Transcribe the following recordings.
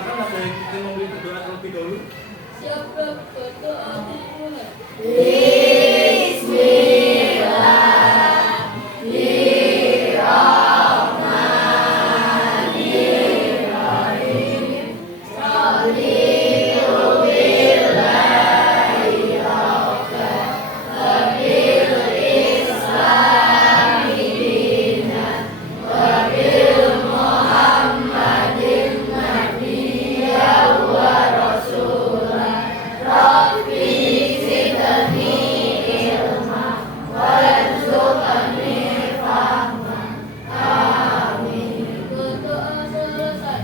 silakan ada yang ingin memberi berdoa terlebih dahulu. Siapa berdoa dimulai? Berdoa selesai.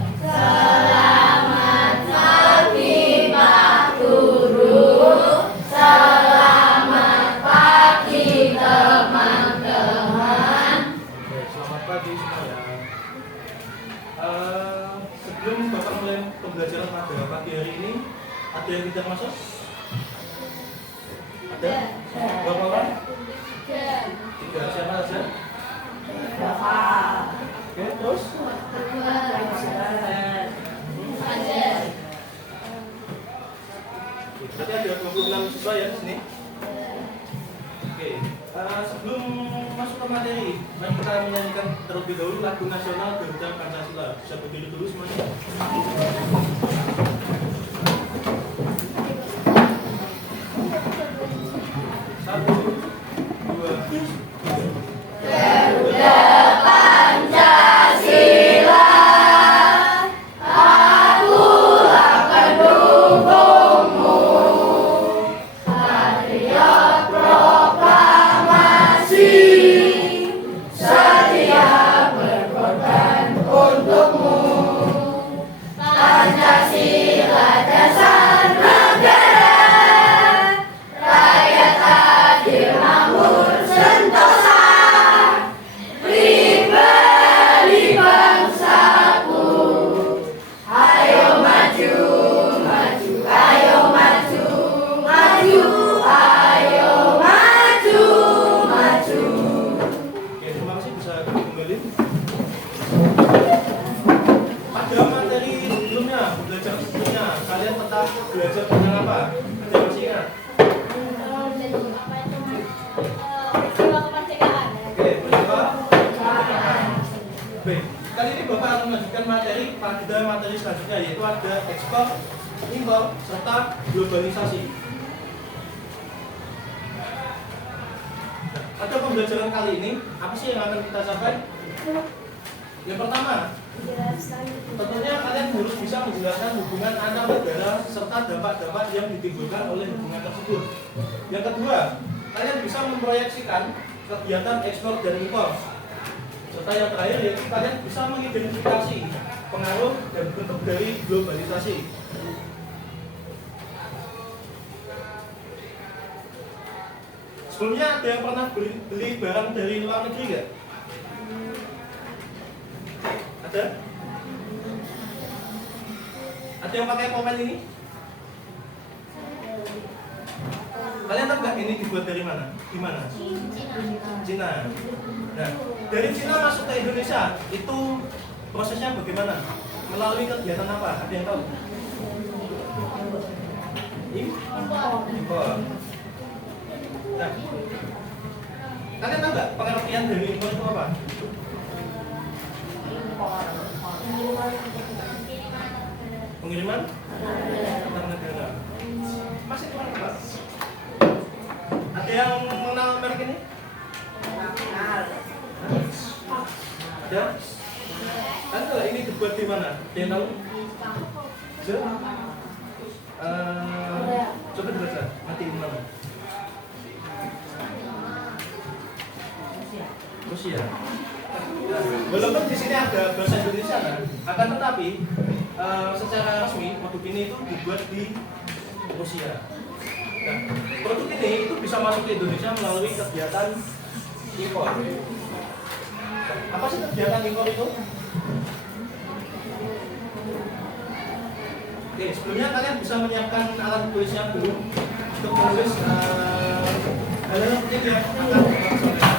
Selamat pagi semuanya. Sebelum Bapak mulai pembelajaran pada pagi hari ini, ada yang tidak masuk? Ada? Berapa orang? Tiga. Siapa saja? Oke, terus? Berarti ada 26 siswa ya di sini? Oke, sebelum masuk ke materi, mari kita menyanyikan terlebih dahulu lagu nasional Garuda Pancasila. Bisa berdiri dulu semuanya. Satu, dua, Oke, terima kasih bisa kembali. Pada materi sebelumnya, belajar sebelumnya, kalian tetap belajar tentang apa? Ada yang masih ingat? Oke, berapa? Baik, kali ini Bapak akan melanjutkan materi pada materi selanjutnya, yaitu ada ekspor, impor, serta globalisasi. Pada pembelajaran kali ini, apa sih yang akan kita capai? Yang pertama, tentunya kalian harus bisa menjelaskan hubungan antar negara serta dampak-dampak yang ditimbulkan oleh hubungan tersebut. Yang kedua, kalian bisa memproyeksikan kegiatan ekspor dan impor. Serta yang terakhir, yaitu kalian bisa mengidentifikasi pengaruh dan bentuk dari globalisasi. Sebelumnya ada yang pernah beli barang dari luar negeri nggak? Ada? Ada yang pakai komen ini? Kalian tahu nggak ini dibuat dari mana? Di mana? Cina. Nah, dari Cina masuk ke Indonesia itu prosesnya bagaimana? Melalui kegiatan apa? Ada yang tahu? Impor. Nah, kalian tahu nggak pengertian dari impor itu apa? Pengiriman antar negara. Masih kurang apa? Ada yang mengenal merek ini? Ada? Kan kalau ini dibuat di mana? Ada yang tahu? Coba dibaca, matiin nama. Rusia. Nah, walaupun di sini ada bahasa Indonesia kan, akan tetapi secara resmi produk ini itu dibuat di Rusia. Nah, produk ini itu bisa masuk ke Indonesia melalui kegiatan impor. Apa sih kegiatan impor itu? Oke, sebelumnya kalian bisa menyiapkan alat tulisnya dulu untuk menulis hal-hal penting yang akan disampaikan.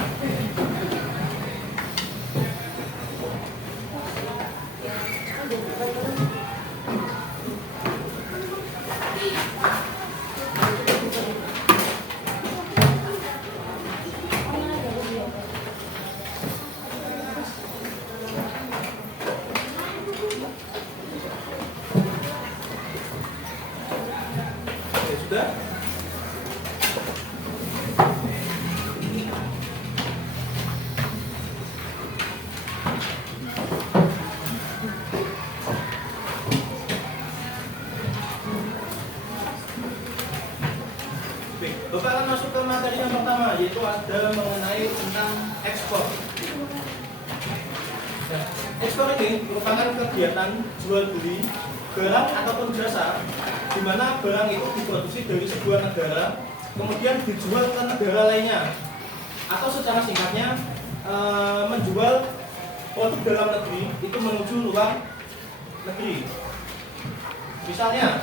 Sudah? Oke, Bapak akan masuk ke materi yang pertama, yaitu ada mengenai tentang ekspor. Nah, ekspor ini merupakan kegiatan jual beli barang ataupun jasa, di mana barang itu diproduksi dari sebuah negara, kemudian dijual ke negara lainnya, atau secara singkatnya menjual produk dalam negeri itu menuju luar negeri. Misalnya,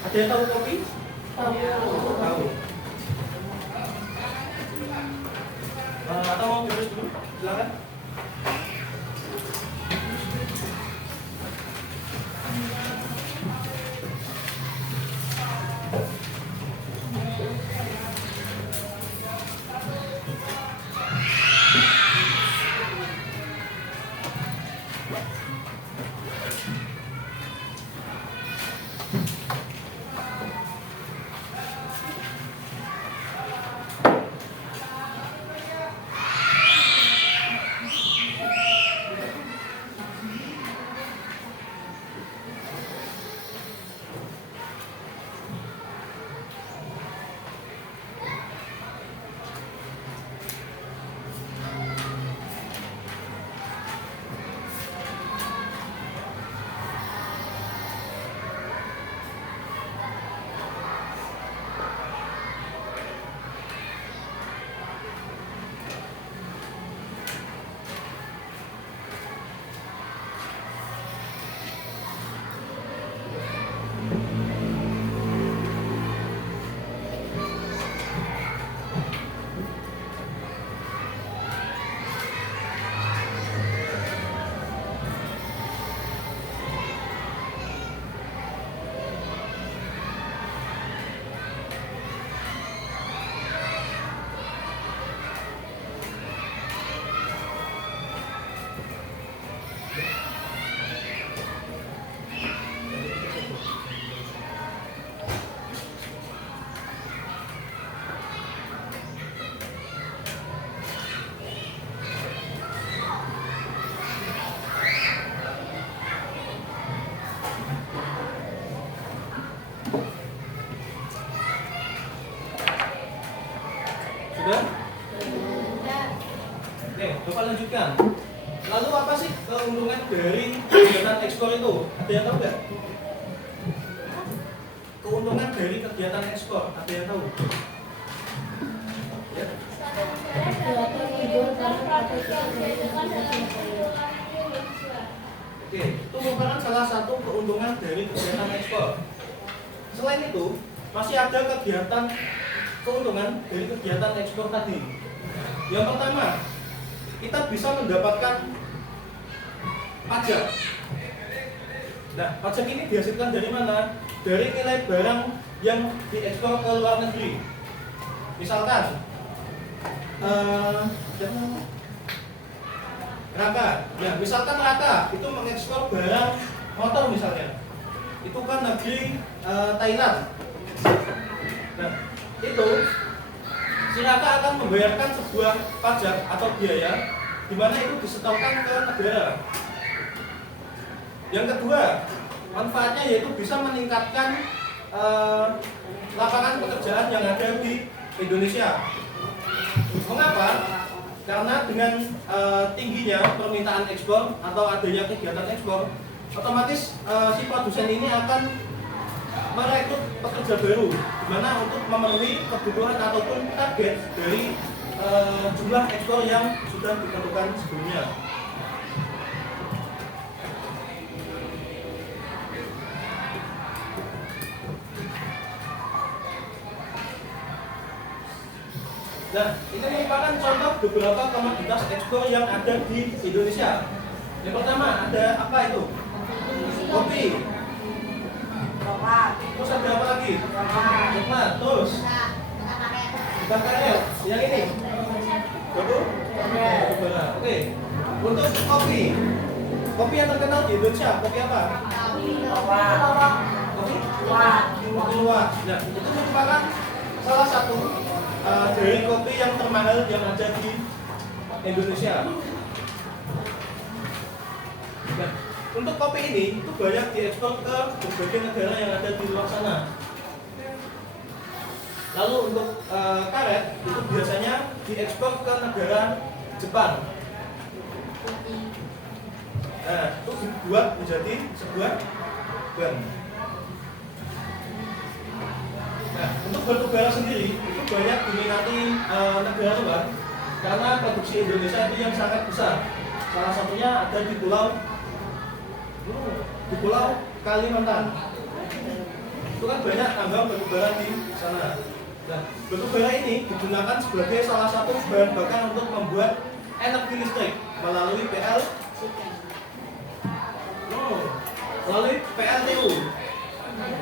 ada yang tahu kopi? Tahu. Atau mau virus dulu? Silakan. Sudah? Oke, coba lanjutkan. Lalu apa sih keuntungan dari kegiatan ekspor itu? Ada yang tahu nggak? Keuntungan dari kegiatan ekspor, ada yang tahu? Ya? Oke, itu merupakan salah satu keuntungan dari kegiatan ekspor. Selain itu, masih ada keuntungan dari kegiatan ekspor tadi. Yang pertama, kita bisa mendapatkan pajak. Nah, pajak ini dihasilkan dari mana? Dari nilai barang yang diekspor ke luar negeri. Misalkan, Raka, ya misalkan Raka itu mengekspor barang motor misalnya, itu kan negeri Thailand. Nah, itu si Raka akan membayarkan sebuah pajak atau biaya di mana itu disetorkan ke negara. Yang kedua, manfaatnya yaitu bisa meningkatkan lapangan pekerjaan yang ada di Indonesia. Mengapa? Karena dengan tingginya permintaan ekspor atau adanya kegiatan ekspor, otomatis si produsen ini akan merekrut pekerja baru, di mana untuk memenuhi kebutuhan ataupun target dari jumlah ekspor yang sudah ditentukan sebelumnya. Nah, ini merupakan contoh beberapa komoditas ekspor yang ada di Indonesia. Yang pertama ada apa itu? Kopi. Terus ada apa lagi? Coklat. Terus bukan karet. Yang ini? Batu? Bara. Oke. Untuk kopi Kopi yang terkenal di Indonesia, kopi apa? Kopi luwak. Nah, itu merupakan salah satu dari kopi yang termahal yang ada di Indonesia. Nah, untuk kopi ini itu banyak diekspor ke berbagai negara yang ada di luar sana. Lalu untuk karet itu biasanya diekspor ke negara Jepang. Nah, itu dibuat menjadi sebuah ban. Nah, untuk batu bara sendiri itu banyak diminati negara luar karena produksi Indonesia itu yang sangat besar. Salah satunya ada di Pulau Kalimantan. Itu kan banyak tambang batu bara di sana. Nah, batu bara ini digunakan sebagai salah satu bahan bakar untuk membuat energi listrik melalui PLTU.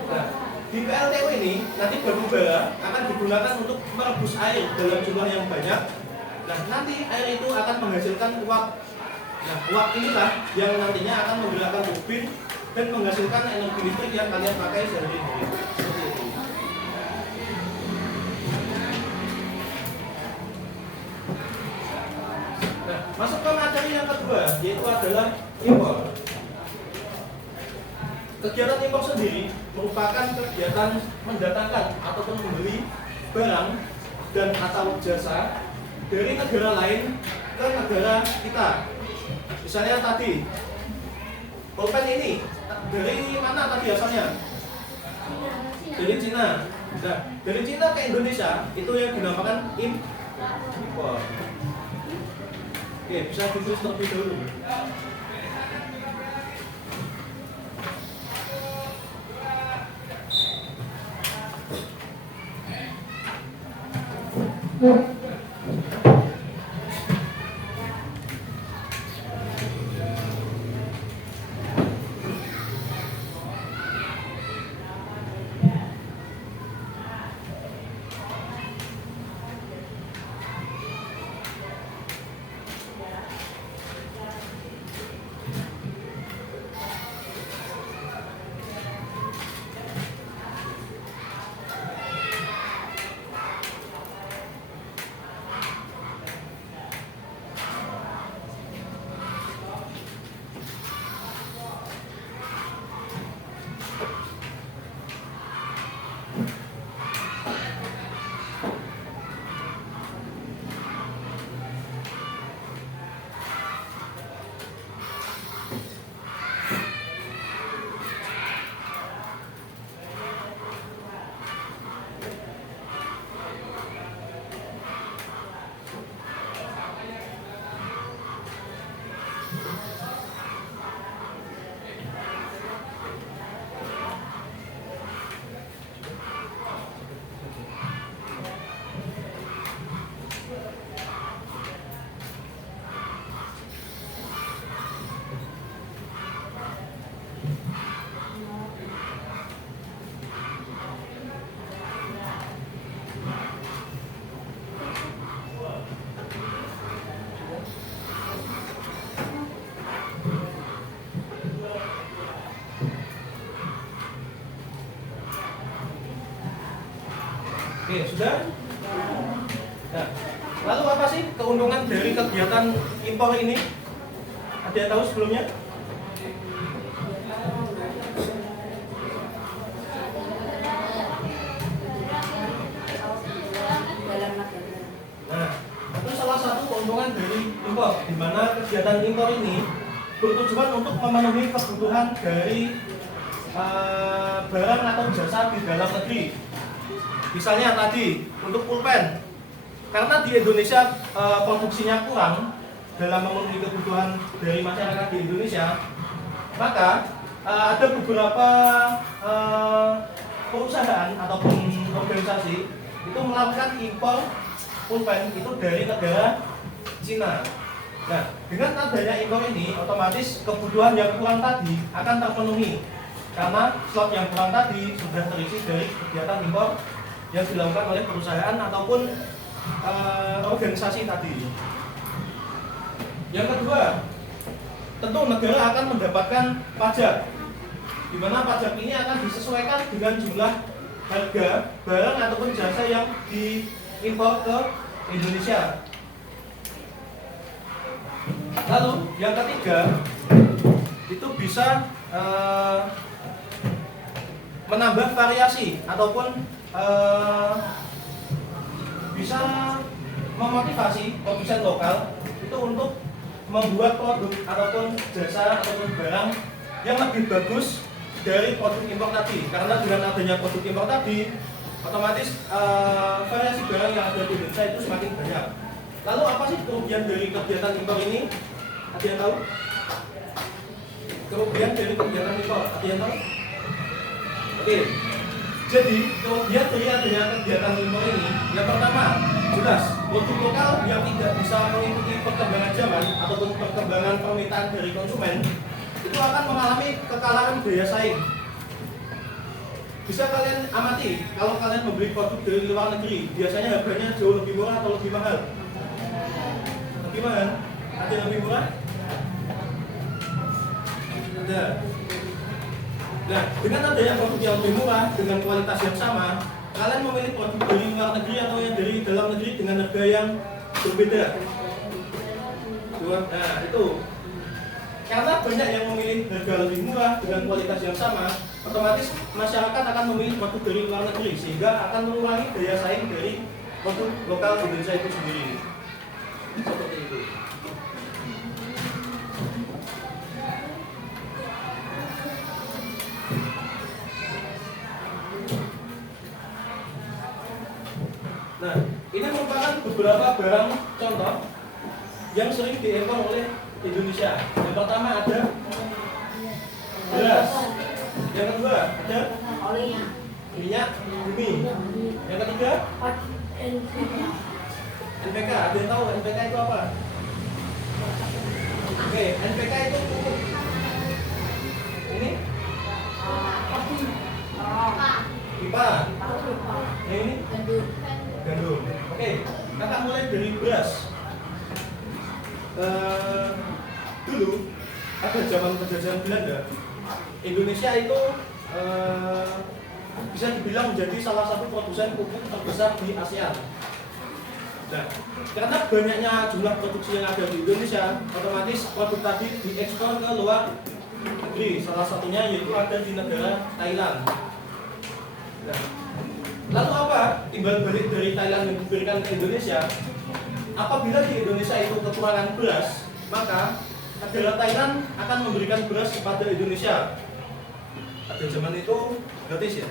Nah, di PLTU ini nanti batu bara akan digunakan untuk merebus air dalam jumlah yang banyak. Nah, nanti air itu akan menghasilkan uap. Nah, uap inilah yang nantinya akan menggerakkan turbin dan menghasilkan energi listrik yang kalian pakai sehari-hari. Seperti itu. Nah, masuk ke materi yang kedua, yaitu adalah impor. Kegiatan impor sendiri merupakan kegiatan mendatangkan ataupun membeli barang dan atau jasa dari negara lain ke negara kita. Misalnya tadi, pulpen ini dari mana tadi asalnya? Dari Cina. Nah, dari Cina ke Indonesia itu yang dinamakan impor. Oke, bisa ditulis terlebih dahulu. Oke, sudah? Nah, lalu apa sih keuntungan dari kegiatan impor ini? Ada yang tahu sebelumnya? Nah, itu salah satu keuntungan dari impor, di mana kegiatan impor ini bertujuan untuk memenuhi kebutuhan dari barang atau jasa di dalam negeri. Misalnya tadi untuk pulpen, karena di Indonesia produksinya kurang dalam memenuhi kebutuhan dari masyarakat di Indonesia, maka ada beberapa perusahaan ataupun organisasi itu melakukan impor pulpen itu dari negara Cina. Nah, dengan adanya impor ini, otomatis kebutuhan yang kurang tadi akan terpenuhi karena slot yang kurang tadi sudah terisi dari kegiatan impor yang dilakukan oleh perusahaan ataupun organisasi tadi. Yang kedua, tentu negara akan mendapatkan pajak, di mana pajak ini akan disesuaikan dengan jumlah harga barang ataupun jasa yang diimpor ke Indonesia. Lalu yang ketiga itu bisa menambah variasi ataupun bisa memotivasi produsen lokal itu untuk membuat produk ataupun jasa ataupun barang yang lebih bagus dari produk impor tadi. Karena dengan adanya produk impor tadi, otomatis variasi barang yang ada di Indonesia itu semakin banyak. Lalu apa sih kerugian dari kegiatan impor ini? Ada yang tahu? Kerugian dari kegiatan impor, ada yang tahu? Oke. Jadi kerugian dari adanya kegiatan impor ini, yang pertama, jelas produk lokal yang tidak bisa mengikuti perkembangan zaman ataupun perkembangan permintaan dari konsumen itu akan mengalami kekalahan daya saing. Bisa kalian amati kalau kalian membeli produk dari luar negeri, biasanya harganya jauh lebih murah atau lebih mahal? Lebih mahal? Ada yang lebih murah? Ada. Nah, dengan adanya produk yang lebih murah dengan kualitas yang sama, kalian memilih produk dari luar negeri atau yang dari dalam negeri dengan harga yang berbeda. Nah, itu karena banyak yang memilih harga lebih murah dengan kualitas yang sama, otomatis masyarakat akan memilih produk dari luar negeri sehingga akan mengurangi daya saing dari produk lokal Indonesia itu sendiri. Seperti itu. Nah, ini merupakan beberapa barang contoh yang sering diimpor oleh Indonesia. Yang pertama ada beras. Yang kedua ada minyak bumi. Yang ketiga NPK. Ada yang tahu NPK itu apa? Oke, NPK itu pupuk. Ini pipa. Yang ini gandum. Oke, kakak mulai dari beras. Dulu ada zaman penjajahan Belanda, Indonesia itu bisa dibilang menjadi salah satu produsen pupuk terbesar di ASEAN. Nah, karena banyaknya jumlah produksi yang ada di Indonesia, otomatis produk tadi diekspor ke luar negeri. Salah satunya yaitu ada di negara Thailand. Nah, lalu apa timbal balik dari Thailand yang diberikan ke Indonesia? Apabila di Indonesia itu kekurangan beras, maka negara Thailand akan memberikan beras kepada Indonesia. Pada zaman itu gratis ya.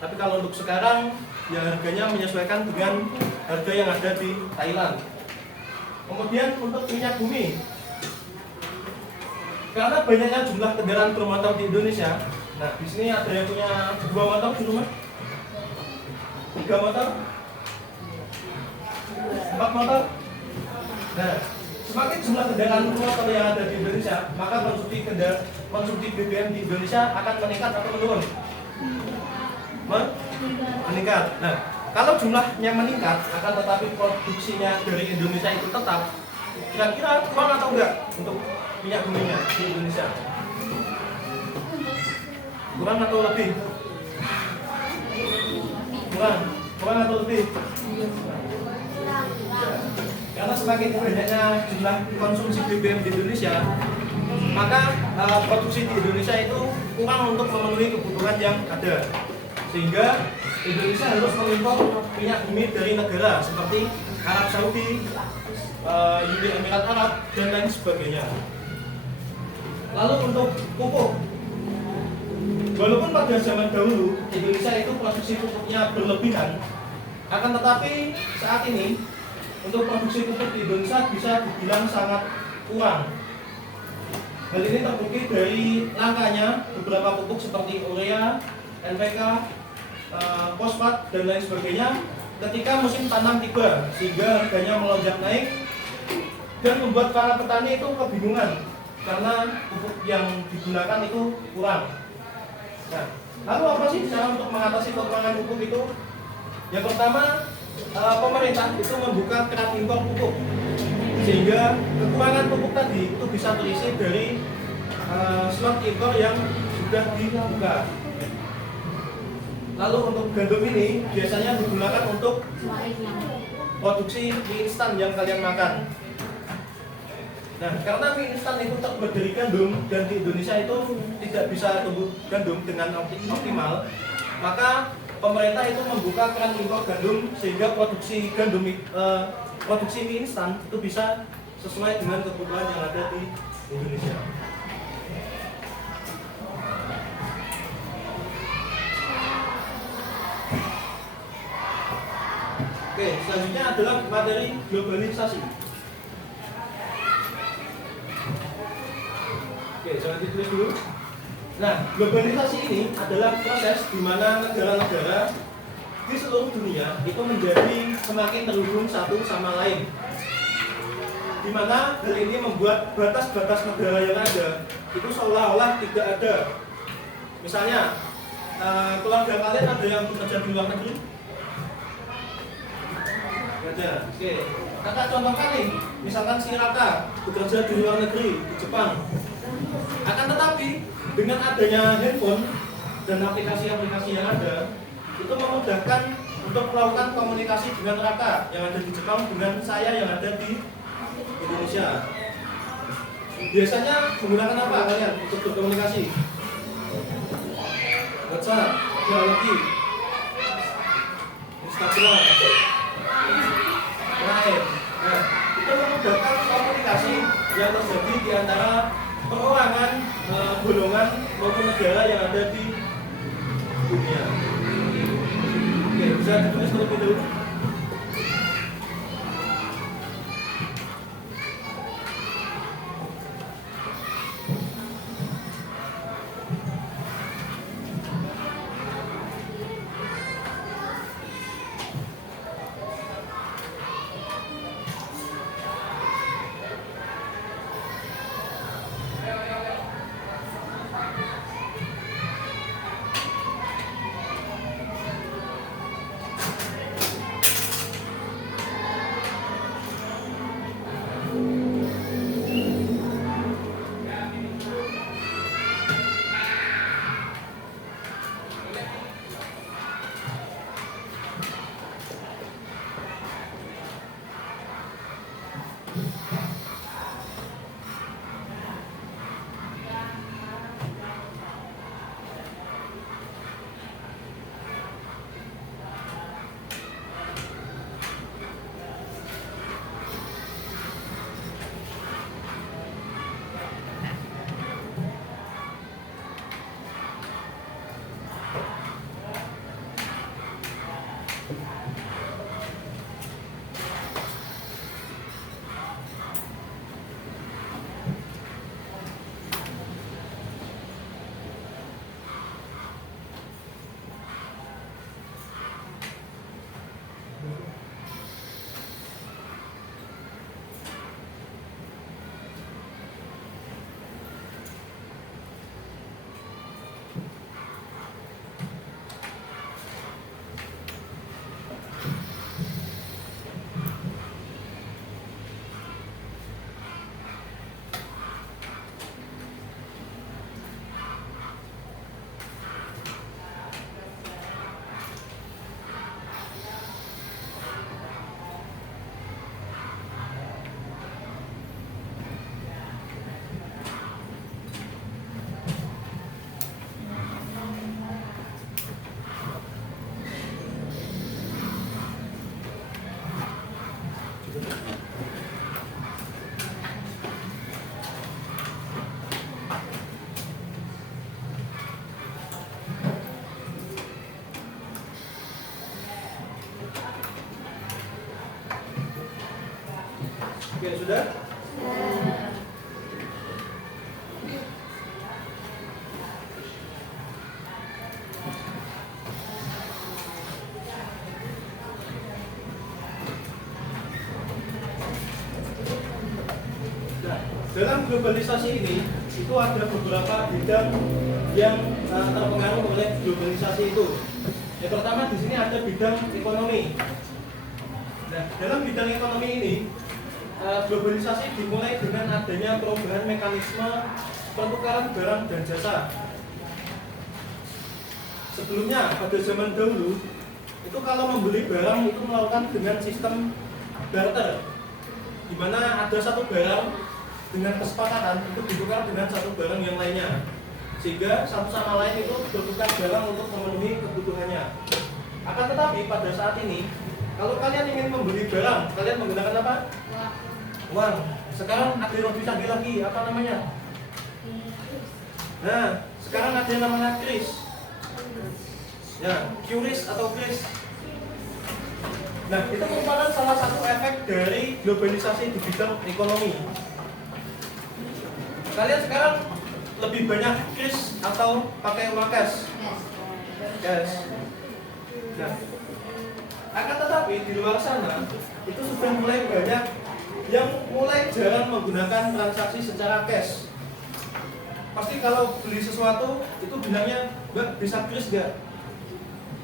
Tapi kalau untuk sekarang, ya harganya menyesuaikan dengan harga yang ada di Thailand. Kemudian untuk minyak bumi, karena banyaknya jumlah kendaraan bermotor di Indonesia. Nah, di sini ada yang punya 2 motor di rumah, 3 motor, 4 motor. Nah, semakin jumlah kendaraan bermotor yang ada di Indonesia, maka konsumsi BBM di Indonesia akan meningkat atau menurun? Meningkat. Nah, kalau jumlahnya meningkat, akan tetapi produksinya dari Indonesia itu tetap, kira-kira kurang atau enggak untuk minyak buminya di Indonesia? Kurang atau lebih? Kurang atau lebih? Karena semakin banyaknya jumlah konsumsi BBM di Indonesia, maka produksi di Indonesia itu kurang untuk memenuhi kebutuhan yang ada, sehingga Indonesia harus mengimpor minyak bumi dari negara seperti Arab Saudi, Uni Emirat Arab, dan lain sebagainya. Lalu untuk pupuk, walaupun pada zaman dahulu Indonesia itu produksi pupuknya berlebihan, akan tetapi saat ini untuk produksi pupuk di Indonesia bisa dibilang sangat kurang. Hal ini terbukti dari langkanya beberapa pupuk seperti urea, NPK, fosfat, dan lain sebagainya ketika musim tanam tiba, sehingga harganya melonjak naik dan membuat para petani itu kebingungan karena pupuk yang digunakan itu kurang. Nah, lalu apa sih cara untuk mengatasi kekurangan pupuk itu? Yang pertama, pemerintah itu membuka keran impor pupuk. sehingga kekurangan pupuk tadi itu bisa terisi dari slot impor yang sudah dibuka. Lalu untuk gandum ini biasanya digunakan untuk produksi mie instan yang kalian makan. Nah, karena mie instan itu terbuat dari gandum dan di Indonesia itu tidak bisa tumbuh gandum dengan optimal, maka pemerintah itu membuka keran impor gandum sehingga produksi mie instan itu bisa sesuai dengan kebutuhan yang ada di Indonesia. Oke, selanjutnya adalah materi globalisasi. Oke, jangan ditulis dulu. Nah, globalisasi ini adalah proses di mana negara-negara di seluruh dunia itu menjadi semakin terhubung satu sama lain. Di mana hal ini membuat batas-batas negara yang ada itu seolah-olah tidak ada. Misalnya, keluarga kalian ada yang bekerja di luar negeri? Ada. Oke. Kakak contohkan nih, misalkan si Raka bekerja di luar negeri, di Jepang. Akan tetapi dengan adanya handphone dan aplikasi-aplikasi yang ada, itu memudahkan untuk melakukan komunikasi dengan Raka yang ada di Jepang dengan saya yang ada di Indonesia. Biasanya menggunakan apa kalian untuk berkomunikasi? WhatsApp, lagi, Instagram, lain. Nah, itu memudahkan komunikasi yang terjadi di antara perorangan, golongan maupun negara yang ada di dunia. Oke, bisa ditulis terlebih dahulu. Oke, sudah? Nah, dalam globalisasi ini itu ada beberapa bidang yang terpengaruh oleh globalisasi itu. Yang pertama di sini ada bidang ekonomi. Nah, dalam bidang ekonomi ini globalisasi dimulai dengan adanya perubahan mekanisme pertukaran barang dan jasa. Sebelumnya pada zaman dahulu itu kalau membeli barang itu melakukan dengan sistem barter, di mana ada satu barang dengan kesepakatan itu ditukar dengan satu barang yang lainnya, sehingga satu sama lain itu bertukar barang untuk memenuhi kebutuhannya. Akan tetapi pada saat ini kalau kalian ingin membeli barang, kalian menggunakan apa? Uang. Sekarang ada yang lebih canggih lagi, apa namanya? Nah, sekarang ada yang namanya kris. Ya, QRIS atau kris. Nah, itu merupakan salah satu efek dari globalisasi di bidang ekonomi. Kalian sekarang lebih banyak kris atau pakai uang cash? Cash. Nah, akan tetapi di luar sana itu sudah mulai banyak yang mulai jarang menggunakan transaksi secara cash. Pasti kalau beli sesuatu itu bilangnya, "Mbak, bisa kris nggak?"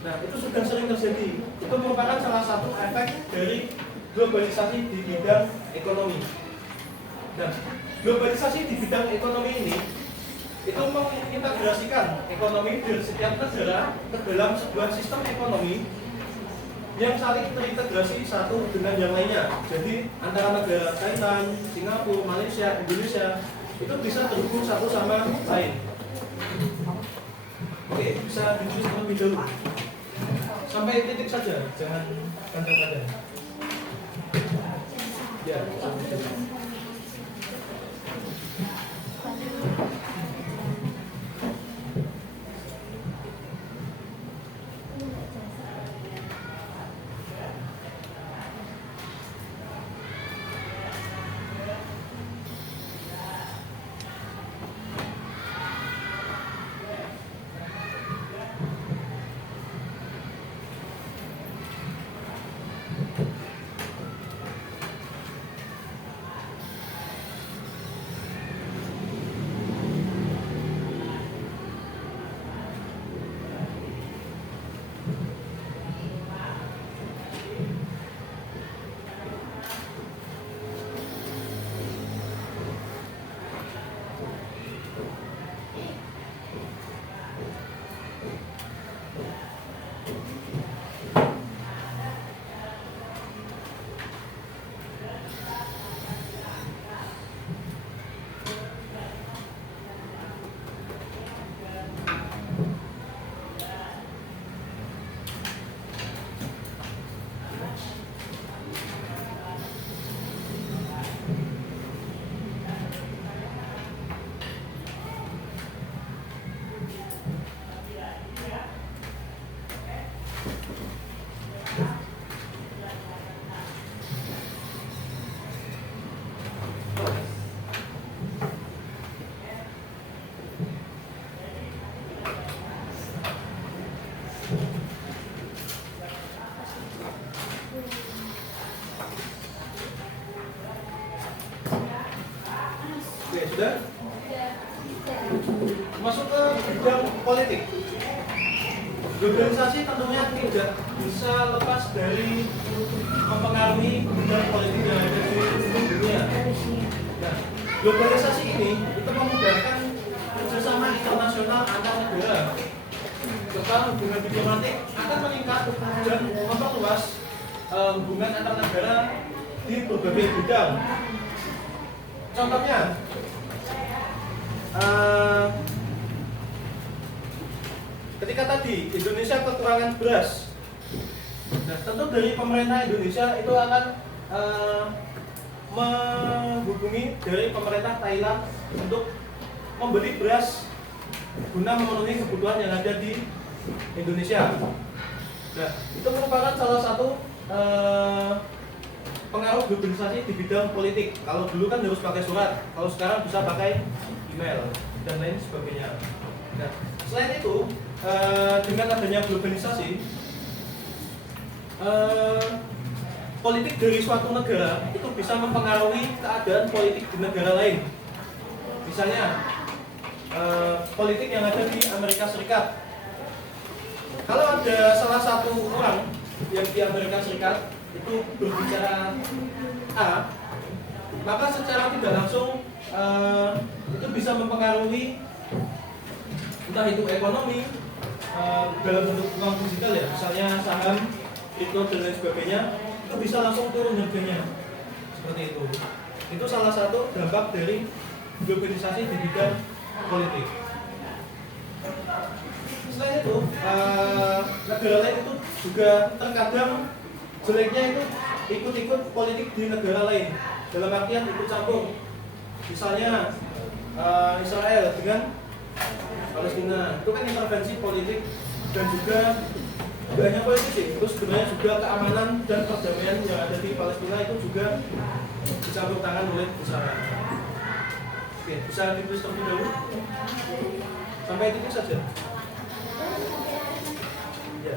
Nah, itu sudah sering terjadi. Itu merupakan salah satu efek dari globalisasi di bidang ekonomi. Nah, globalisasi di bidang ekonomi ini itu mengintegrasikan ekonomi dari setiap negara ke dalam sebuah sistem ekonomi yang saling terintegrasi satu dengan yang lainnya. Jadi antara negara Thailand, Singapura, Malaysia, Indonesia itu bisa terhubung satu sama lain. Oke, bisa ditulis terlebih dahulu. Sampai titik saja, jangan panjang-panjang. Ya, sampai titik. Oke, sudah? Masuk ke bidang politik. Globalisasi tentunya tidak bisa lepas dari mempengaruhi bidang politik yang ada di dunia. Nah, globalisasi ini itu memudahkan kerjasama internasional antar negara. Serta hubungan diplomatik akan meningkat dan memperluas hubungan antar negara di berbagai bidang. Contohnya, ketika tadi Indonesia kekurangan beras, nah tentu dari pemerintah Indonesia itu akan menghubungi dari pemerintah Thailand untuk membeli beras guna memenuhi kebutuhan yang ada di Indonesia. Nah, itu merupakan salah satu pengaruh globalisasi di bidang politik. Kalau dulu kan harus pakai surat, kalau sekarang bisa pakai email dan lain sebagainya. Nah, selain itu, dengan adanya globalisasi, politik dari suatu negara itu bisa mempengaruhi keadaan politik di negara lain. Misalnya, politik yang ada di Amerika Serikat. Kalau ada salah satu orang yang di Amerika Serikat itu berbicara A, maka secara tidak langsung itu bisa mempengaruhi entah itu ekonomi dalam bentuk uang digital ya, misalnya saham, kripto dan lain sebagainya, itu bisa langsung turun harganya seperti itu. Itu salah satu dampak dari globalisasi di bidang politik. Selain itu, negara lain itu juga terkadang jeleknya itu ikut-ikut politik di negara lain, dalam artian ikut campur. Misalnya Israel dengan Palestina, itu kan intervensi politik dan juga tidak hanya politik sih, itu sebenarnya juga keamanan dan perdamaian yang ada di Palestina itu juga dicampur tangan oleh Israel. Oke, bisa ditulis terlebih dahulu sampai titik saja. Ya.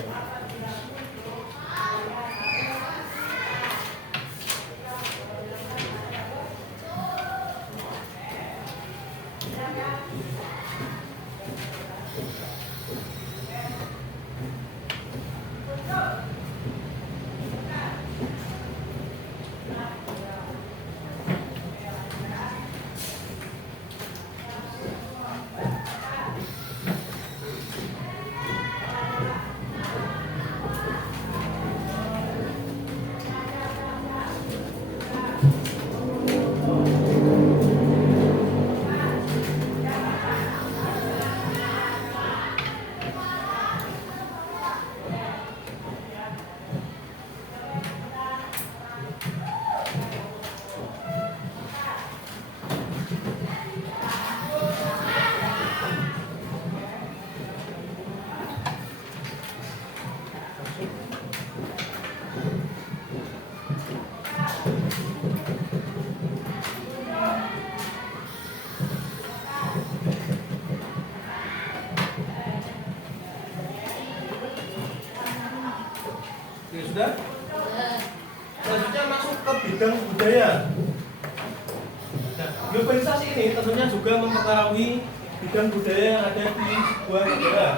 Oke, sudah? Selanjutnya masuk ke bidang budaya. Nah, globalisasi ini tentunya juga mempengaruhi bidang budaya yang ada di sebuah negara.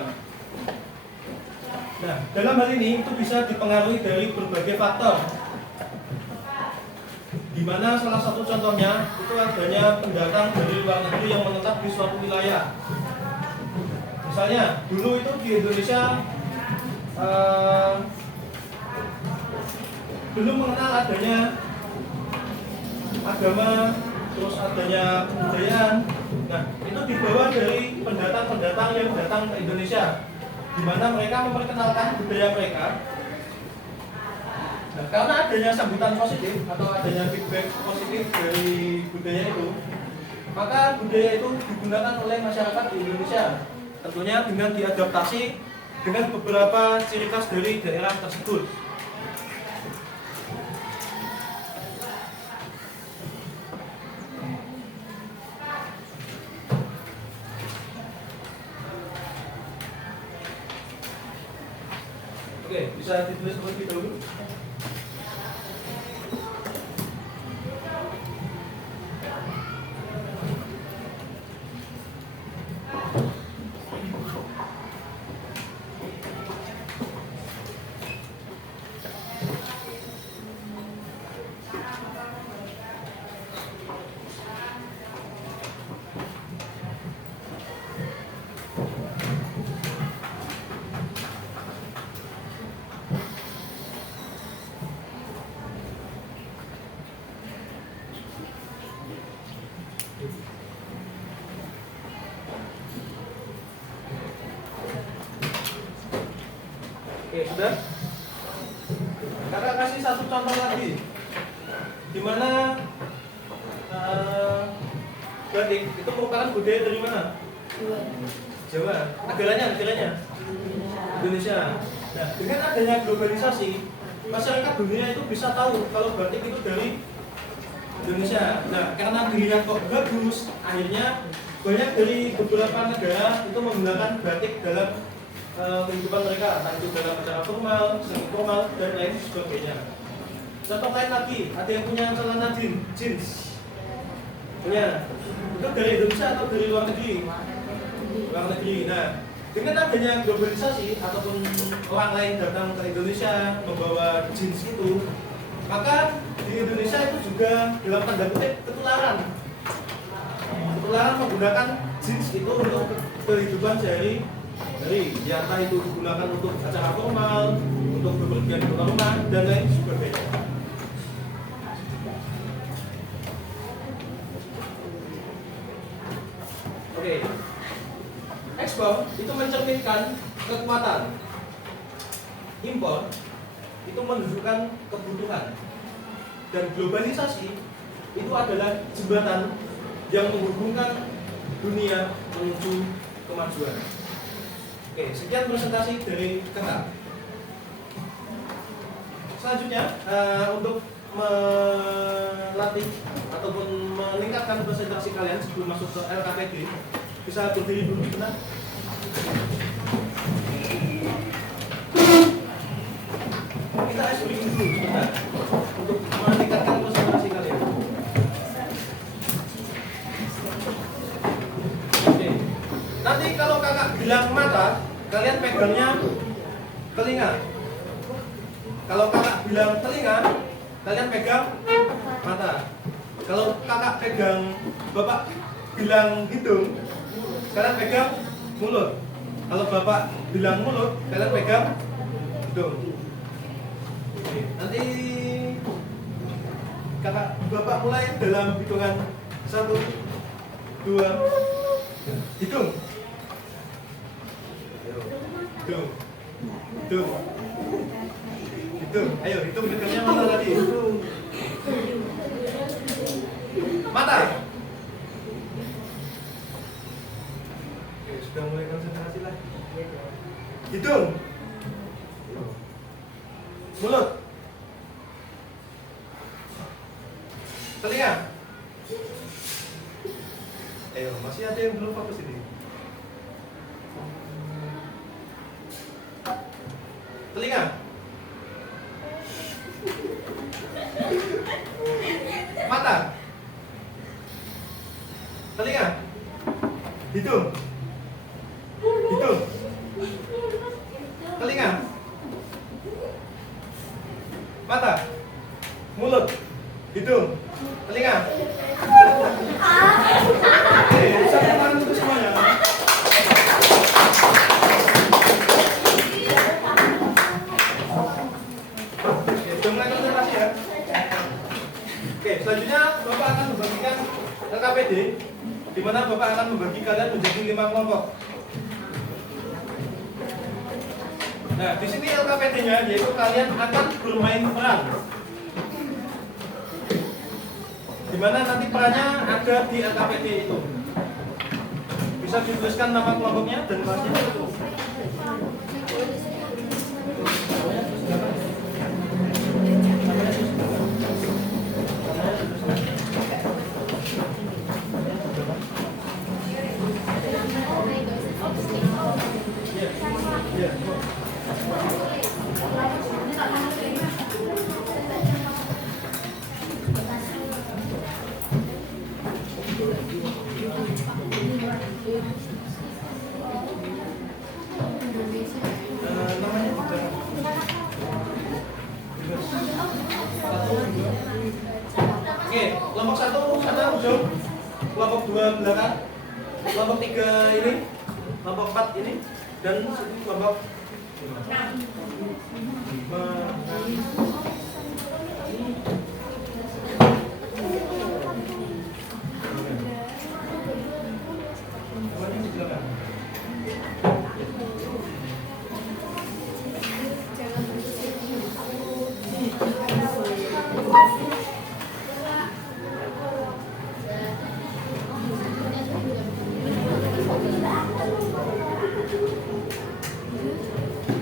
Nah, dalam hal ini itu bisa dipengaruhi dari berbagai faktor, di mana salah satu contohnya itu adanya pendatang dari luar negeri yang menetap di suatu wilayah. Misalnya dulu itu di Indonesia belum mengenal adanya agama, terus adanya kebudayaan. Nah, itu dibawa dari pendatang-pendatang yang datang ke Indonesia, di mana mereka memperkenalkan budaya mereka. Nah, karena adanya sambutan positif atau adanya feedback positif dari budaya itu, maka budaya itu digunakan oleh masyarakat di Indonesia, tentunya dengan diadaptasi dengan beberapa ciri khas dari daerah tersebut. Oke, bisa ditulis terlebih dahulu. Oke, sudah? Kakak kasih satu contoh lagi, di mana batik itu merupakan budaya dari mana? Jawa. Negaranya Indonesia. Nah, dengan adanya globalisasi, masyarakat dunia itu bisa tahu kalau batik itu dari Indonesia. Nah, karena dilihat kok bagus, akhirnya banyak dari beberapa negara itu menggunakan batik dalam kehidupan mereka, entah itu dalam acara formal, semi formal, dan lain sebagainya. Contoh lain lagi, ada yang punya celana jeans, punya, itu dari Indonesia atau dari luar negeri? Luar negeri. Nah, dengan adanya globalisasi ataupun orang lain datang ke Indonesia membawa jeans itu, maka di Indonesia itu juga dalam tanda kutip ketularan menggunakan jeans itu untuk kehidupan sehari-hari. Ya, entah itu digunakan untuk acara formal, untuk bepergian keluar rumah dan lain sebagainya. Oke, ekspor itu mencerminkan kekuatan, impor itu menunjukkan kebutuhan, dan globalisasi itu adalah jembatan yang menghubungkan dunia menuju kemajuan. Oke, sekian presentasi dari Kakak. Selanjutnya untuk melatih ataupun meningkatkan presentasi kalian sebelum masuk ke LKPD, bisa berdiri dulu sebentar. Kita ice breaking dulu sebentar untuk meningkatkan presentasi kalian. Oke. Nanti kalau kakak bilang mata, kalian pegangnya telinga. Kalau kakak bilang telinga, kalian pegang mata. Kalau kakak pegang, bapak bilang hidung, kalian pegang mulut. Kalau bapak bilang mulut, kalian pegang hidung. Oke, nanti kakak bapak mulai dalam hitungan 1, 2, hitung. Hitung. Hitung. Hitung. Ayo hitung hidungnya mana tadi? Mata. Oke, sudah mulai konsentrasi lah. Hidung. Mulut. Telinga. Ayo, masih ada yang belum fokus ini. Telinga. Mata. Telinga. Hidung. Hidung. Telinga. Mata. Mulut. Hidung. Telinga. Oke, bisa tangan untuk semuanya. Oke, sudah mulai konsentrasi ya. Oke, selanjutnya Bapak akan membagikan LKPD, di mana Bapak akan membagi kalian menjadi 5 kelompok. Nah, di sini LKPD-nya yaitu kalian akan bermain peran. Di mana nanti perannya ada di LKPD itu. Bisa dituliskan nama kelompoknya dan kelasnya itu. Oke, kelompok 1 sana ujung, kelompok 2 belakang, kelompok 3 ini, kelompok 4 ini, dan kelompok 5.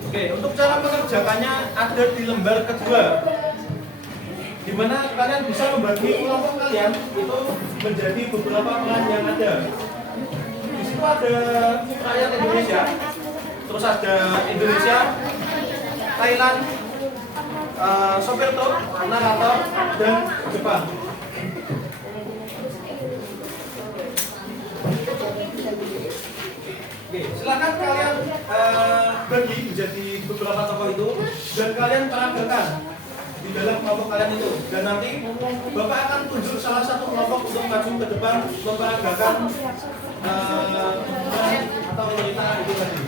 Oke, untuk cara mengerjakannya ada di lembar kedua, di mana kalian bisa membagi kelompok kalian itu menjadi beberapa peran yang ada. Di situ ada rakyat Indonesia, terus ada Indonesia, Thailand, sopir truk, narator, dan Jepang. Oke, silakan kalian bagi menjadi beberapa tokoh itu dan kalian peragakan di dalam kelompok kalian itu. Dan nanti Bapak akan tunjuk salah satu kelompok untuk maju ke depan memperagakan atau wanita itu tadi.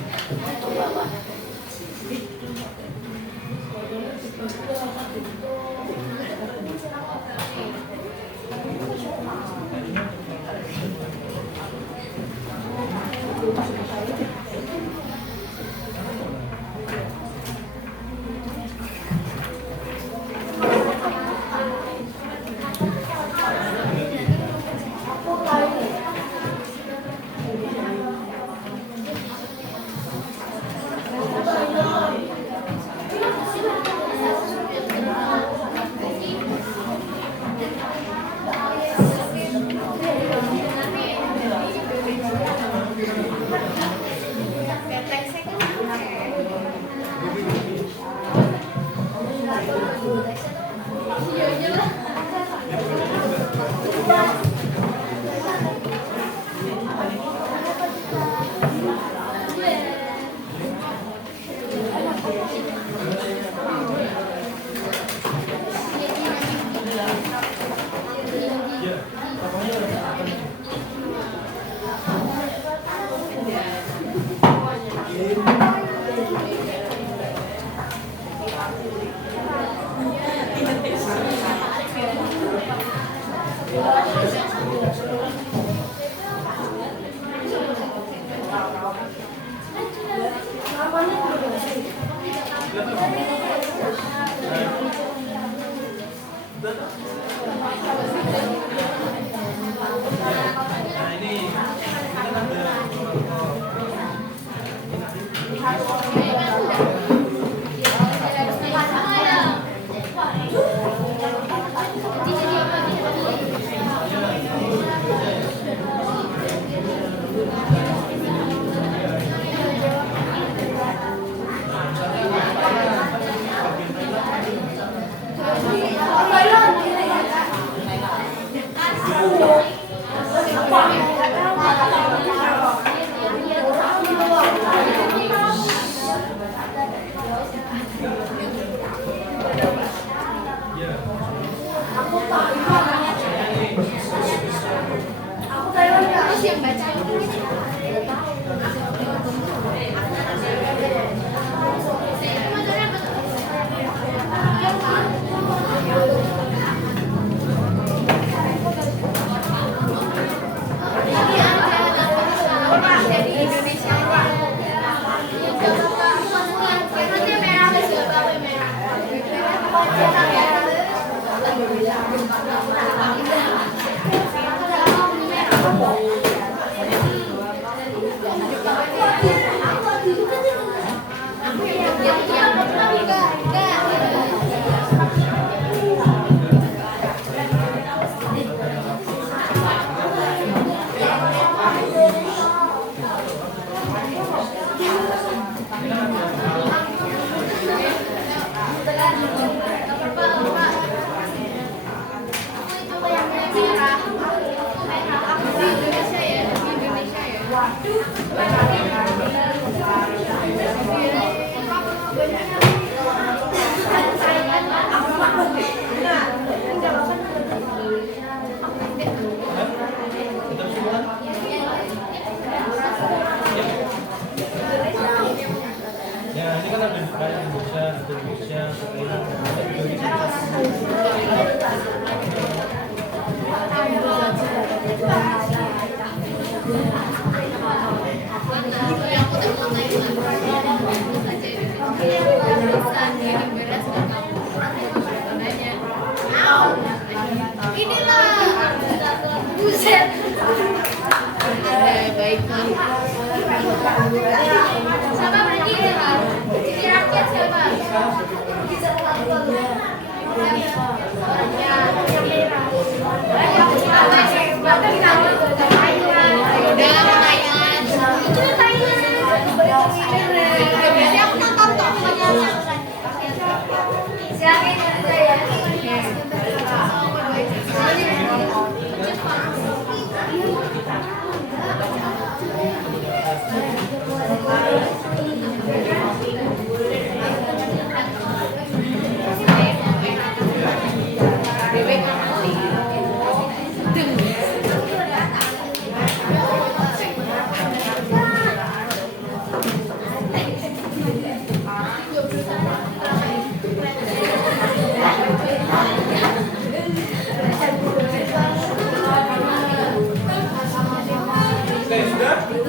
Oke.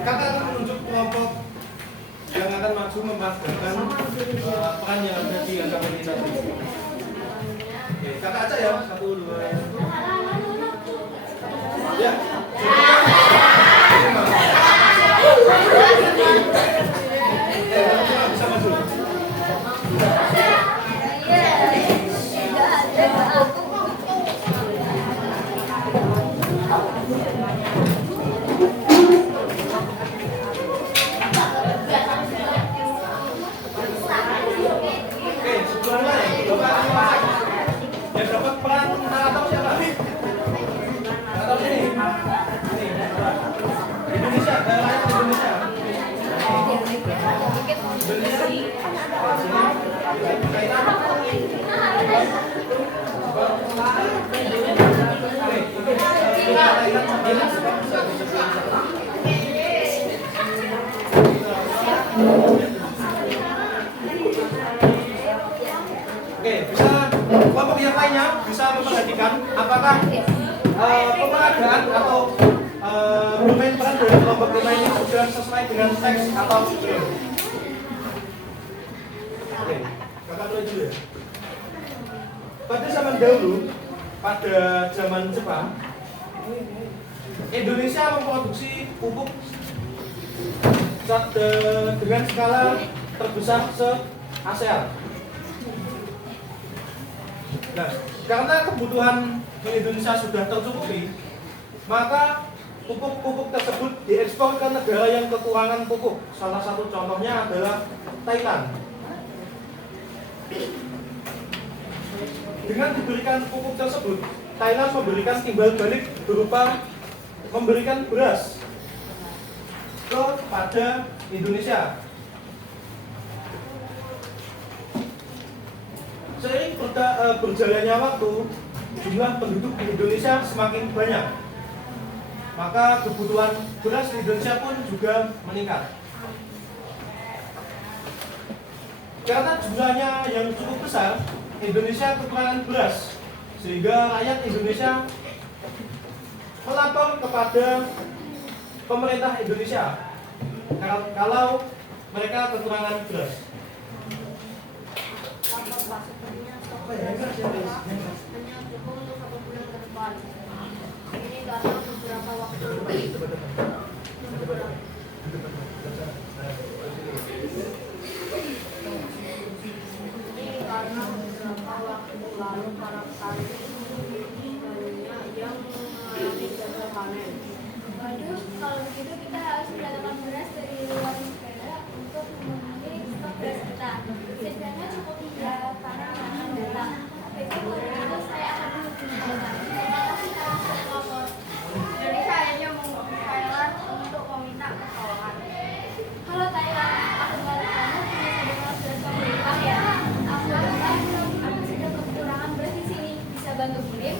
Kakak akan menunjuk kelompok yang akan maju memperagakan peran yang ada di angka ini tadi. Oke, kakak aja ya. 1, 2. Ya. Bisa maju. Oke, sebelumnya Bapak yang dapat peran narator siapa? Narator sini. Ini, Indonesia, rakyat Indonesia. Oke, bisa kelompok yang lainnya bisa memperhatikan apakah pemeragaan atau bermain peran dari kelompok lima ini sudah sesuai dengan teks atau belum. Oke, kakak mulai dulu ya. Pada zaman dahulu, pada zaman Jepang, Indonesia memproduksi pupuk dengan skala terbesar se-ASEAN. Nah, karena kebutuhan di Indonesia sudah tercukupi, maka pupuk-pupuk tersebut diekspor ke negara yang kekurangan pupuk. Salah satu contohnya adalah Thailand. Dengan diberikan pupuk tersebut, Thailand memberikan timbal balik berupa memberikan beras kepada Indonesia. Seiring berjalannya waktu, jumlah penduduk di Indonesia semakin banyak, maka kebutuhan beras di Indonesia pun juga meningkat. Karena jumlahnya yang cukup besar, Indonesia kekurangan beras, sehingga rakyat Indonesia melapor kepada pemerintah Indonesia kalau mereka kekurangan beras. Hanya cukup untuk 1 bulan ke depan. Ini karena beberapa waktu. Ini karena beberapa waktu lalu para petani banyak yang mengalami gagal panen. Waduh, kalau begitu kita harus mendatangkan beras dari luar negara untuk memenuhi stok beras kita. Setidaknya cukup 3 panen yang akan datang. Baiklah, kalau begitu saya akan menunjukkan. Terima kasih atas pelapor. Indonesia akhirnya menghubungi Thailand untuk meminta pertolongan. Halo Thailand, aku balik kamu punya saudara beras pemerintah ya. Aku sudah kekurangan beras di sini. Bisa bantu kirim?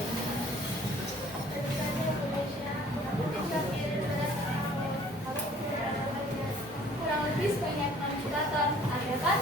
Kurang lebih sebanyak 6 juta ton, ada kan?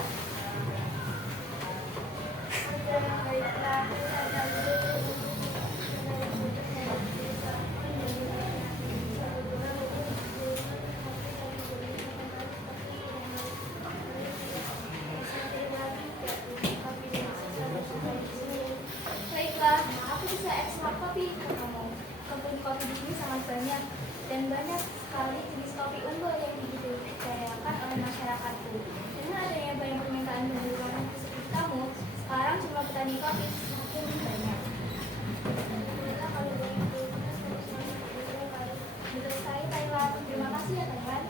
Baiklah, aku bisa ekspor kopi ke kamu. Kebun kopi di sini sangat banyak dan banyak sekali jenis kopi unggul yang dibudidayakan oleh masyarakatku. Dengan adanya banyak permintaan dari luar negeri seperti kamu, sekarang jumlah petani kopi semakin banyak. Alhamdulillah kalau begitu, betul sekali Thailand. Terima kasih ya Thailand.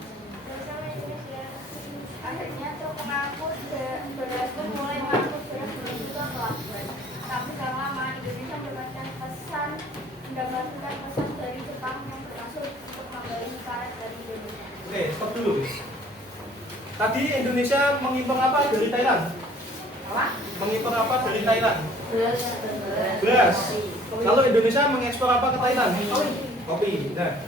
Bersama Indonesia. Akhirnya truk pengangkut beras pun mulai mengangkut beras menuju ke pelabuhan. Tapi selang lama Indonesia mendapatkan pesan dari Jepang yang bermaksud untuk membeli karet dari Indonesia. Oke, stop dulu. Tadi Indonesia mengimpor apa dari Thailand? Apa? Mengimpor apa dari Thailand? Beras. Beras. Lalu Indonesia mengekspor apa ke Thailand? Kopi. Nah,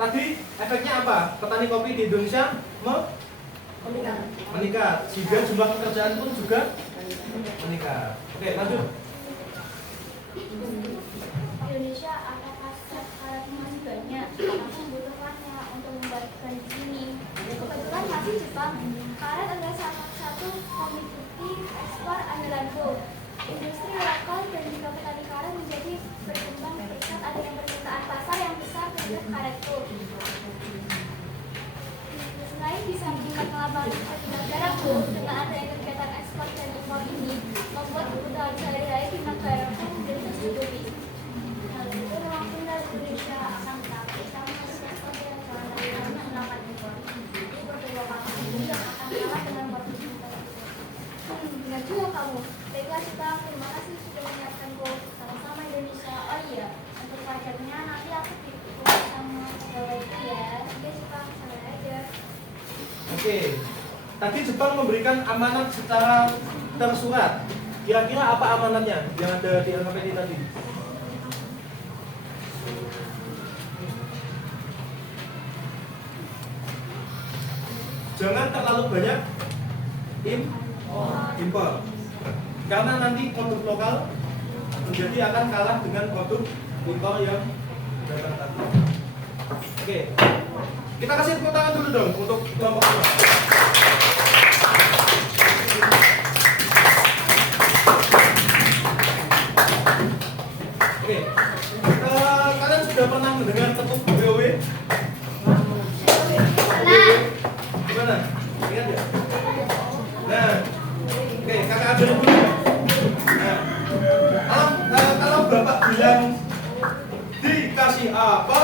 tadi efeknya apa? Petani kopi di Indonesia meningkat, sehingga jumlah pekerjaan pun juga meningkat. Oke, lanjut. Indonesia apakah syaratnya masih banyak karena membutuhkannya untuk membagikan di sini. Kebetulan masih Jepang. Karet adalah salah satu komoditi ekspor andalanku. Industri lokal dan juga petani karet menjadi berkembang berkat adanya permintaan pasar yang besar terhadap karetku. Selain bisa meningkat kelabaran negaraku dengan adanya kegiatan ekspor dan impor ini, membuat kebutuhan sehari-hari di negaraku menjadi tercukupi. Hal itu memang benar Indonesia akan tetapi kami masih sebagai negara yang melakukan impor. Ini berdua kami sendiri yang akan kalah dengan produksi kita. Benar juga kamu. Baiklah kita, terima kasih sudah menyiapkanku sama-sama Indonesia. Oh iya, untuk pajaknya nanti aku dibuat sama pegawai itu ya. Oke, Jepang, sampai aja. Oke. Tadi Jepang memberikan amanat secara tersurat. Kira-kira apa amanatnya yang ada di LKPD tadi? Jangan terlalu banyak impor. Karena nanti produk lokal menjadi akan kalah dengan produk impor yang datang tadi. Oke. Kita kasih tepuk tangan dulu dong untuk kelompok kedua. Oke. Kalian sudah pernah mendengar tepuk BOW? Gimana? Ingat ya? Nah, oke, kakak ajarin dulu. Nah, kalau bapak bilang dikasih apa?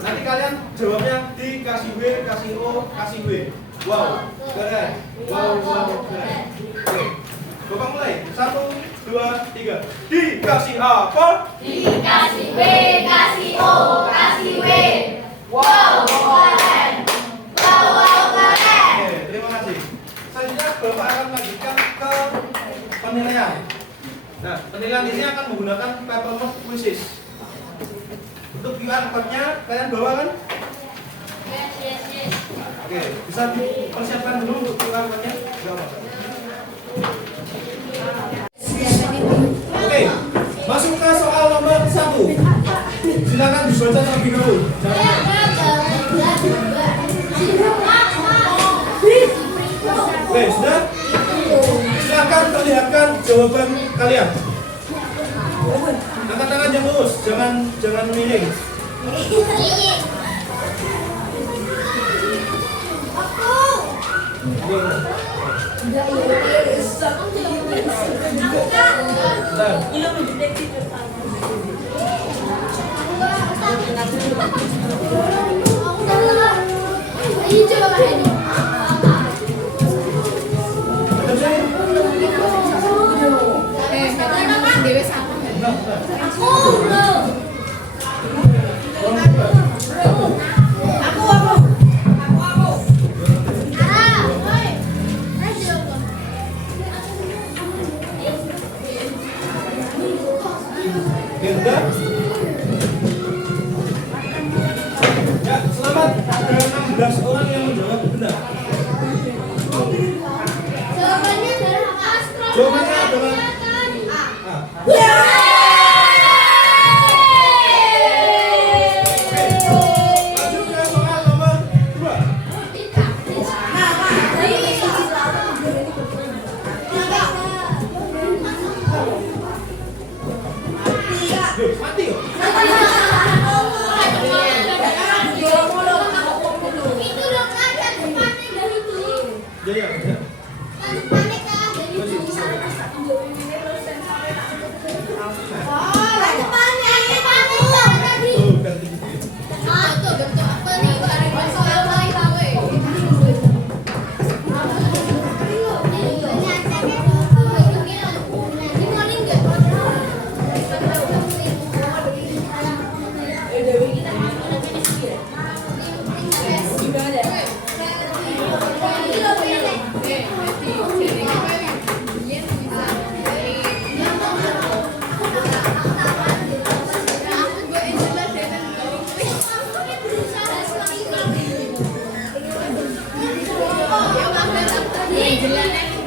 Nanti kalian jawabnya dikasih W, kasih O, kasih W. Wow, keren. Wow, keren. Oke, bapak mulai. 1, 2, 3. Dikasih apa? Dikasih W, kasih O, kasih W. Wow, keren. Wow, keren. Oke, terima kasih. Selanjutnya bapak akan lanjutkan ke penilaian. Nah, penilaian ini akan menggunakan paperwork quizzes. Untuk QR code-nya kalian bawa kan? Yes. Oke, bisa dipersiapkan dulu untuk QR code-nya. Oke, masuk ke soal nomor 1. Silakan dibaca terlebih dahulu. Oke, sudah? Silakan perlihatkan jawaban kalian. Angkat tangan yang lurus, jangan miring. Ya, selamat. Ada 16 orang yang menjawab benar. Jawabannya adalah astro. Jawabannya adalah lanjut ke soal nomor 2. Yuk, mati yuk. Itu dong kan yang depannya dari itu. Ya. Depannya kan dari itu. Oh, depannya tadi. Tuh, ganti gitu ya. Ah, itu bentuk apa nih? Soal paling tahu ya. Jelas.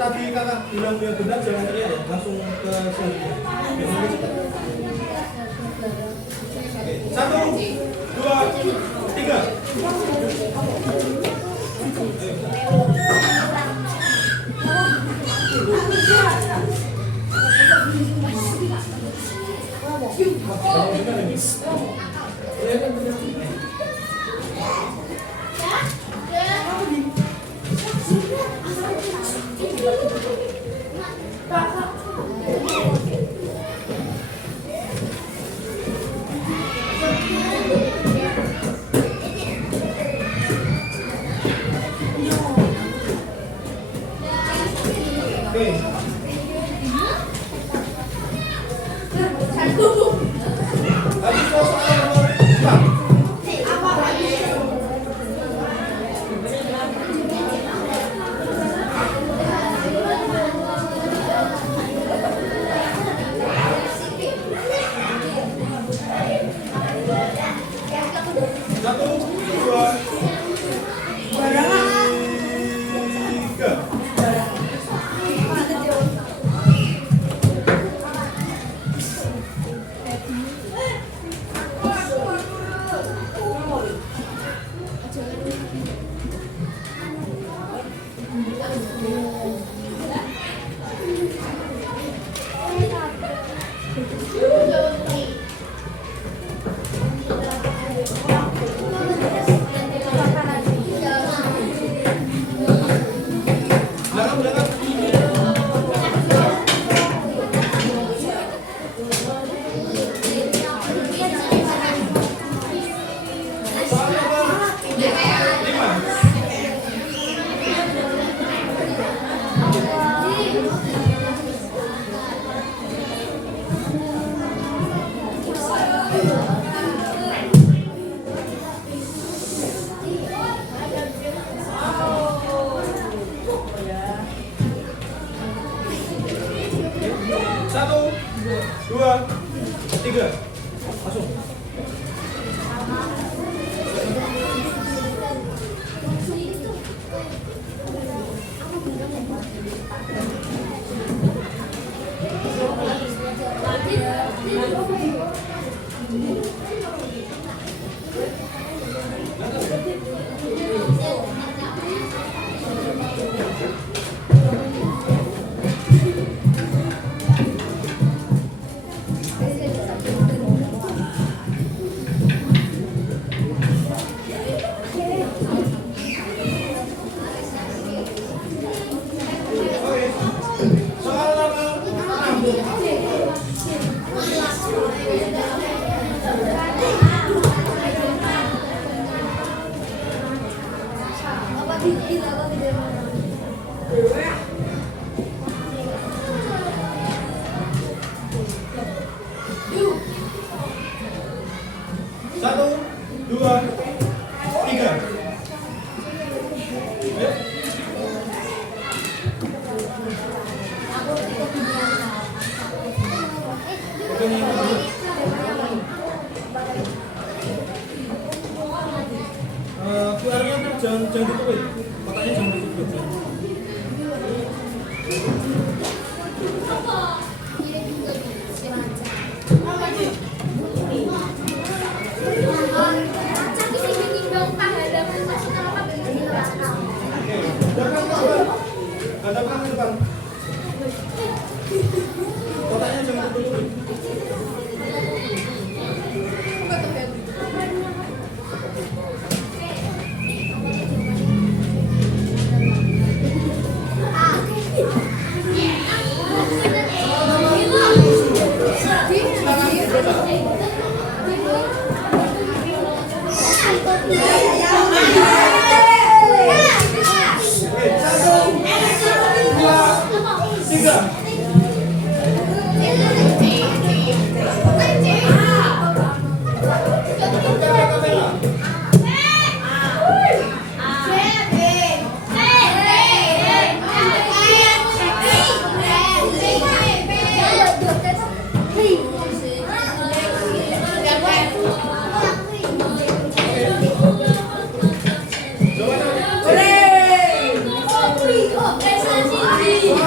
tadi kakak bilang yang benar jangan teriak ya, langsung ke selanjutnya. Yang lebih cepat. Oke, 1, 2, 3. Satu, dua, tiga, masuk. Satu, dua, tiga. QR-nya jangan ditutupin, kotaknya jangan ditutupin. Hadapkan ke depan. Kotaknya jangan ditutupin. Hooray!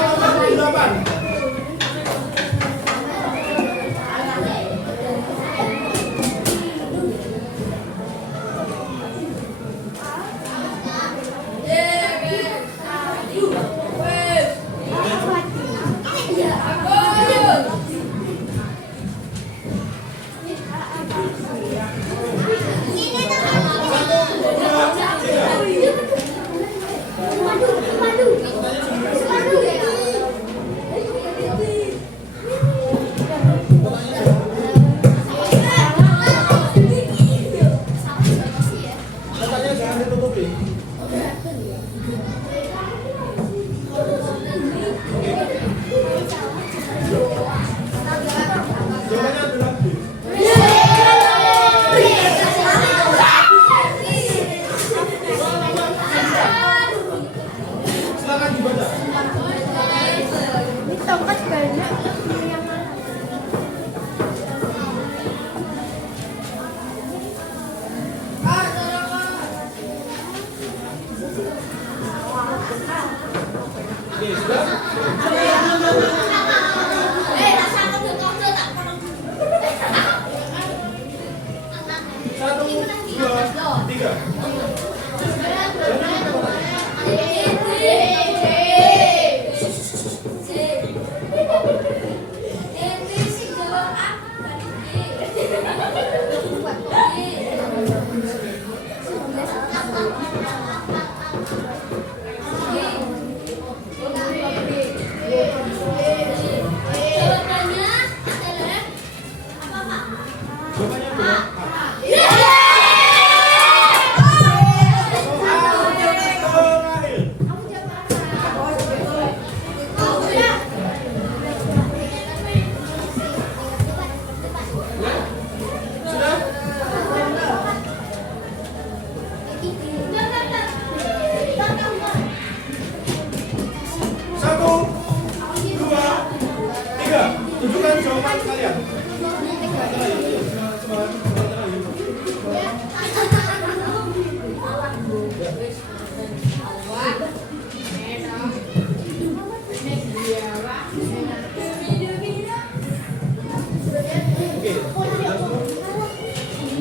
jawaban kalian?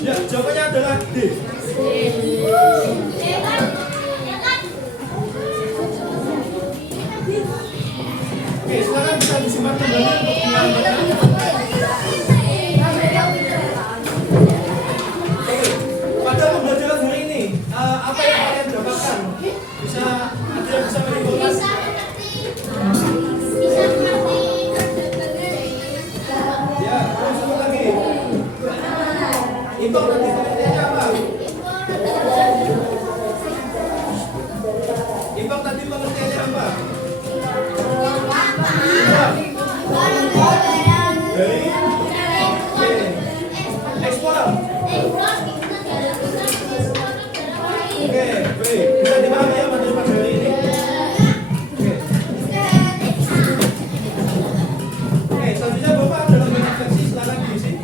Ya, jawabannya adalah D. Oke, silakan bisa disimpan kembali untuk dilanjutkan. Pada pembelajaran hari ini, apa yang kalian dapatkan? Bisa ada yang bisa menyimpulkan? Ya, terus satu lagi. Impor tadi pengertiannya apa? Impor tadi pengertiannya apa? Dari ekspor. Oke, baik. Bisa dipahami ya materi pada hari ini? Oke, selanjutnya Bapak dalam bentuk seksi silakan diisi.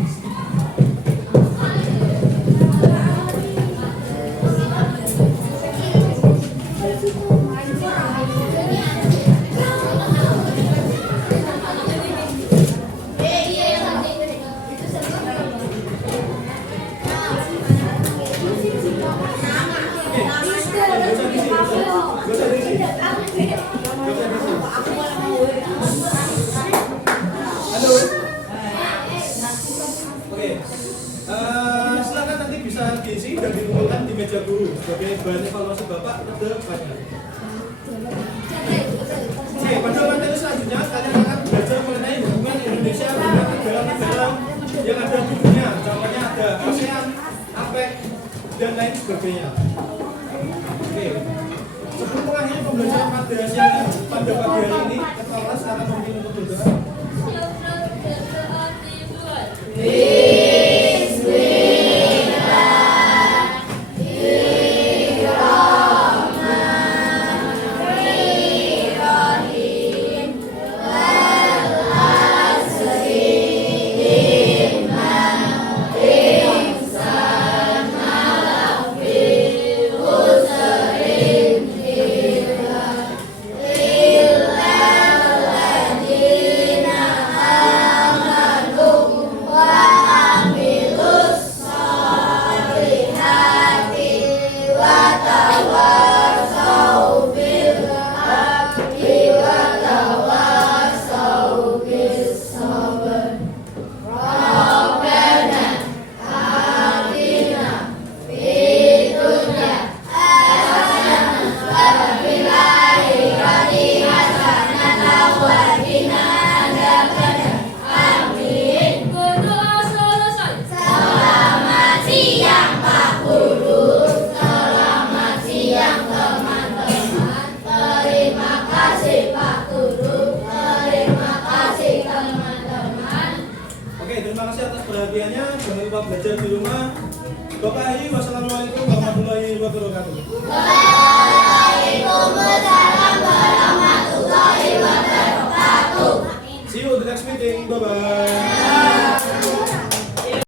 Halo. Oke. Silakan nanti bisa diisi dan dikumpulkan di meja guru sebagai bahan evaluasi Bapak ke depannya. Oke, pada materi selanjutnya kalian akan belajar mengenai hubungan Indonesia dengan negara-negara yang ada di dunia. Contohnya ada ASEAN, APEC, dan lain sebagainya. Oke. Sebelum mengakhiri pembelajaran pada siang pada pagi hari ini, Ketua kelas akan memimpin untuk berdoa. Terima kasih atas perhatiannya. Jangan lupa belajar di rumah. Bapak Ayi, wassalamualaikum warahmatullahi wabarakatuh. Waalaikumsalam warahmatullahi wabarakatuh. See you in the next meeting. Bye bye.